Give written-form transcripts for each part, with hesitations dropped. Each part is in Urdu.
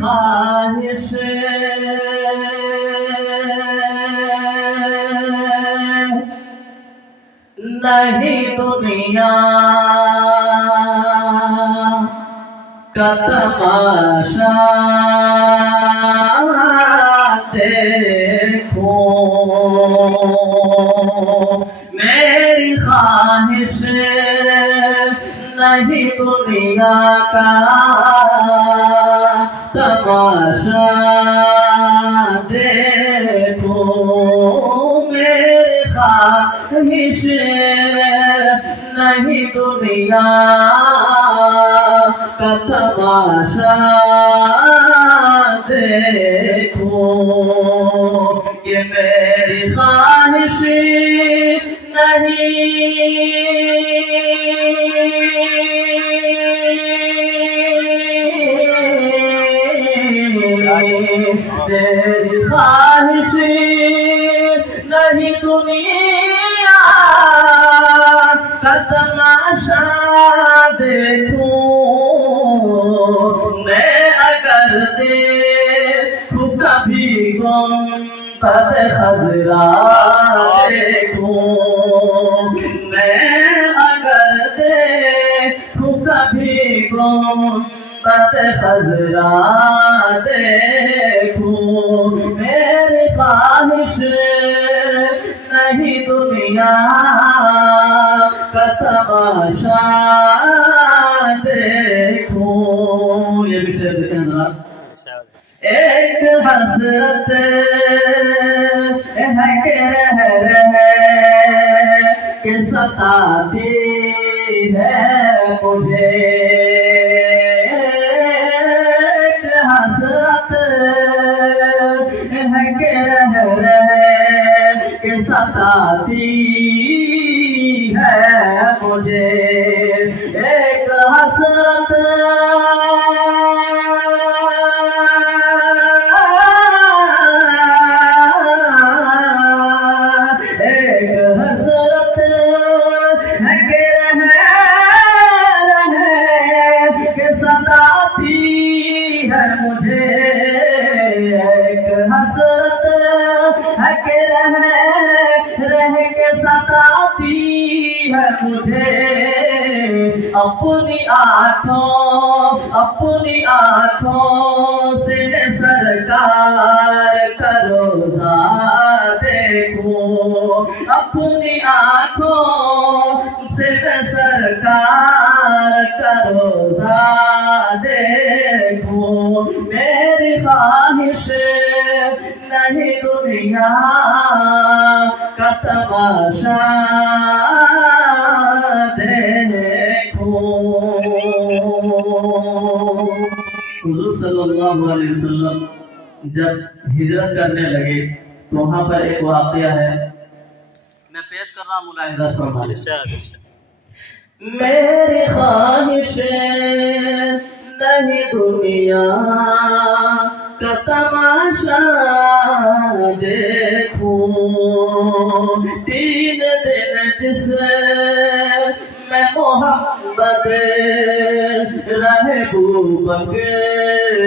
خواہش نہیں دنیا کا تماشا دیکھوں، میری خواہش نہیں دنیا کا تماشا دیکھوں، میری خواہش نہیں دنیا کا تماشا دیکھوں، یہ میری خواہش میری خواہش نہیں دنیا کا تماشا دیکھوں، میں اگر دیکھوں کبھی گنبد خضرا دیکھوں، میں اگر دیکھوں کبھی گنبد خضرا دیکھوں، میری خواہش نہیں دنیا کا تماشا دیکھوں۔ یہ بھی شعر دیکھیں حضرات، ایک حسرت ہے کہ رہ کہ ستاتی ہے مجھے، ایک حسرت ہے کہ رہ کہ ستاتی ہے مجھے، ایک حسرت ہے کہ رہ کہ ستاتی ہے مجھے، ایک حسرت ہے کہ رہ کے ستاتی ہے مجھے، اپنی آنکھوں سے سرکار کا روضہ دیکھوں، اپنی آنکھوں سے سرکار کا روضہ دیکھوں، میری خواہش نہیں دنیا کا تماشا دیکھوں۔ حضور صلی اللہ علیہ وسلم جب ہجرت کرنے لگے تو وہاں پر ایک واقعہ ہے، میں پیش کر رہا ہوں، ملاحظہ فرمائیں۔ میری خواہش نہیں دنیا کا تماشا دیکھوں، 3 دن جس میں محمد رہے بوبکر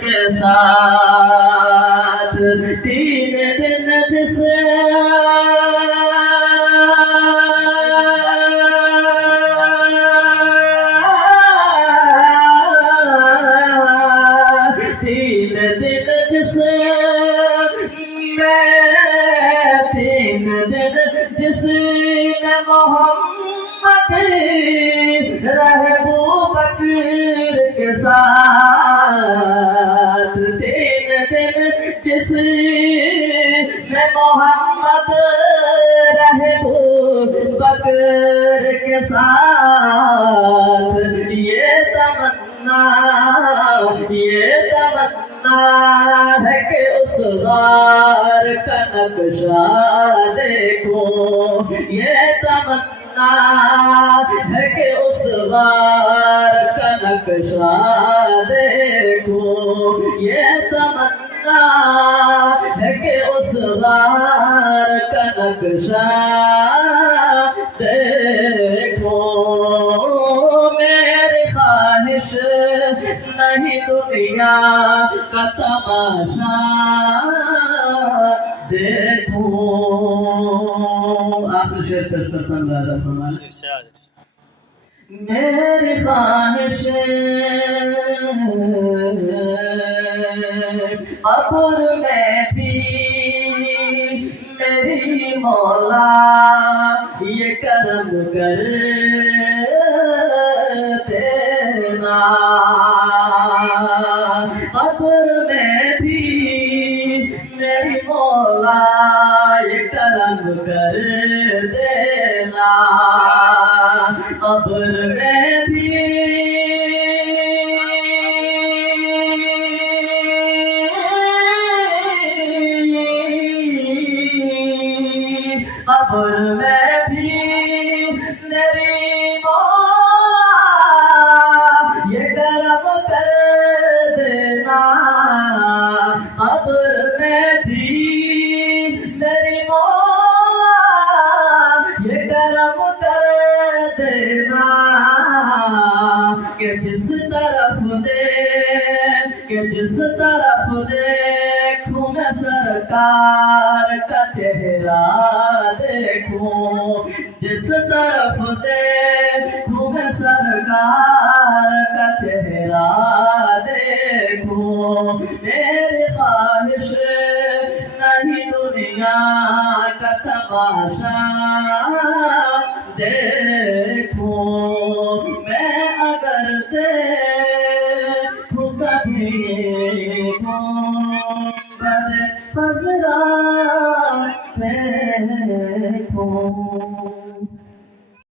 کے ساتھ، 3 دن جس جس میں محمد رہے بوبکر کے ساتھ، 3 دن جس میں محمد رہے بوبکر کے ساتھ، یہ تمنا ہے کہ اس غار کا نقشہ دیکھوں، یہ تمنا ہے کہ اس غار کا نقشہ دیکھوں، یہ تمنا ہے کہ اس غار کا نقشہ دیکھوں، میری خواہش نہیں دنیا کا تماشا دیکھوں. آخر شعر پیش کرتا ہوں راجہ فرمایا. میری خواہش قبر میں بھی میری مولا یہ کرم کر دینا. قبر میں بھی میری مولا یہ کرم کر دینا. قبر میں بھی قبر میں بھی میری مولا یہ کرم کر دینا. قبر میں بھی میری مولا یہ کرم کر دینا. کہ جس طرف دیکھوں میں سرکار کا چہرہ دیکھوں. جس طرف دیکھوں میں سرکار کا چہرہ دیکھوں. میری خواہش نہیں دنیا کا تماشا